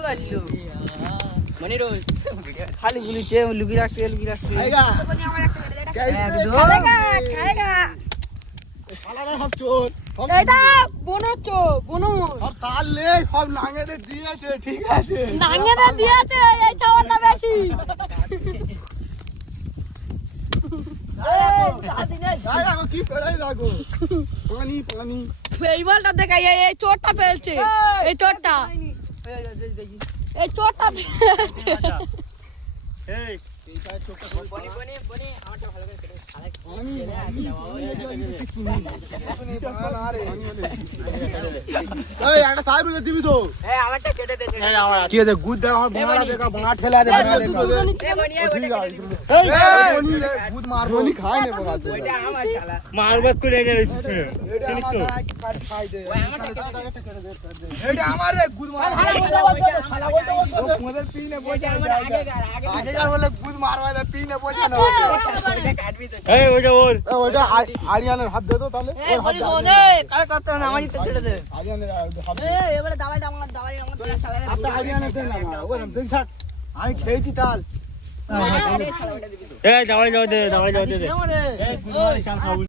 কোথায় ছিল মানে রোজ খালি গুলি চেয়ে লুকিয়ে রাখছে খাইগা খালেগা খায়েগা পালারা সব চোর এটা বনচো বনমোর সব তাল লে সব নাঙেতে দিয়েছে ঠিক আছে নাঙ্গেদা দিয়েছে এই চাওয়াটা বেশি গায় রাখো কি ফেলাই রাখো পানি এই বলটা দেখাই এই চোরটা ফেলছে এই চোরটা ফেলছে এই এই একটা সাইড রুলে দিবি তো আমারটা কেটে দে কি আছে গুদ দেখা আমার বড়া দেখা বড়া ঠেলা দে গুদ মারবো নি খাই নে বড়া ওইটা আমার শালা মারবে করে এনে চিনিস তো খাই দে ওই আমারটা কেটে দে এটা আমার রে গুদ মার শালা ওইটা ওদের পিনে বসে আগেকার বলে গুদ মারবা দে পিনে বসে না ওইটা কাটবি তো এই ওইটা ওর ওইটা আরিয়ানের হাত দে তো তাহলে ওর হাত দে কাল কত না আমারই তো কেটে দে আরিয়ানের হাত দে এবারে দাবাই আমার শালা আপনি আরিয়ানের দেন না ওর দেন ছাড় আমি খেয়েছি তাল এই দাওয়াই যাও দে এই গুড মর্নিং কাল খাবো